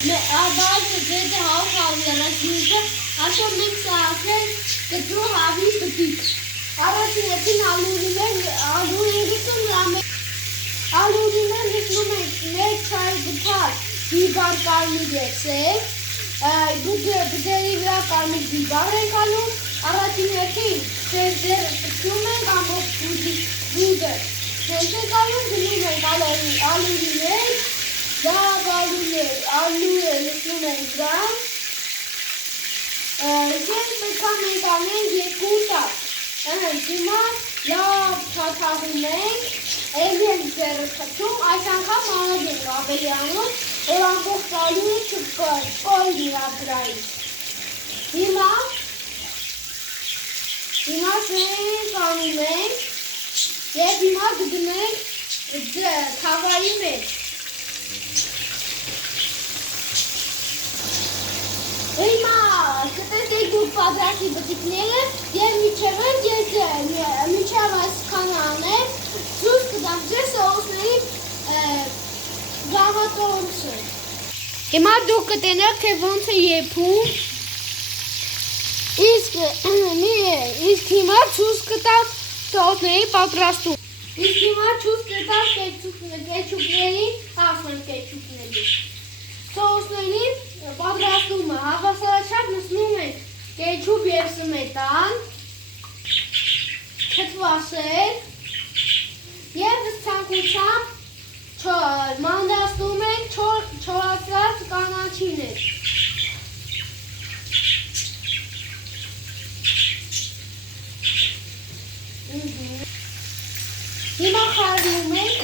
About the house after mix the two heavy petite. Arachiatin make try the part. We got karmic say. Good deriva karmic bibar and kalu. Arachiatin says there human come of food. Says the kalu deliver alu da alu gram. Just becoming a kuta. Dima ya tatahumen alien katum I can come on again Rabeliano or Kalu to call the Abrai. Dima saying Kanumen, yet Dima didn't the Tavayi made. Rima, câte cu quadrati băticnele, iar miceavas canane, sus cât să osnei gavatonse. Ima ducă tine că vom să iepu, ischima sus cât să osnei patrastu. Ischima sus cât kechupneli, afan kechupneli. Սոսների պատրաստումը հավասարաչափ նշնում ենք կեչուպ և սմետան, քթվասեր և ցանկությամբ մանդաստում ենք չորացրած կանաչիներ։ Հիմա խառնում ենք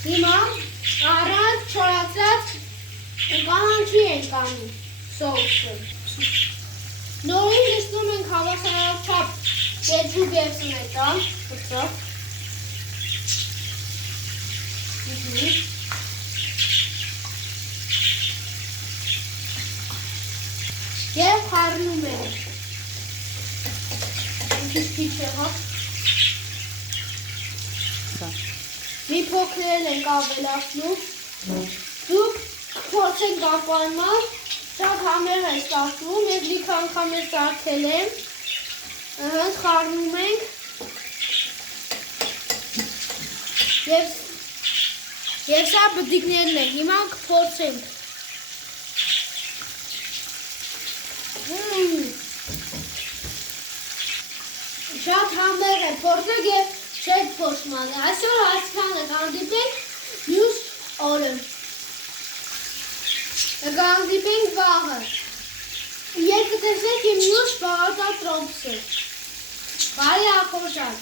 Հիմա առանց չորացած կանաչի ենք անում սոուսը։ Նորին նշնում ենք հավասարաչափ կեչուպ և սմետան, և խառնում ենք։ Քիչ եղավ։ Մի փոքրել ենք ավելացնում, դուք փորձեք ապարման, շատ համեղ է ստացվում և լիք անգամ է սարքել եմ, խառնում ենք և սա բդիկներն են, հիմա կփորձենք։ Շատ համեղ է, փորձեք և չեք փոշմանը, այսօր հասկանը կանդիպենք մյուս օրը, կանդիպենք վաղը, և կտեսնեք իմ մյուս բաղատա տրոմպսը, բարի ախորժակ։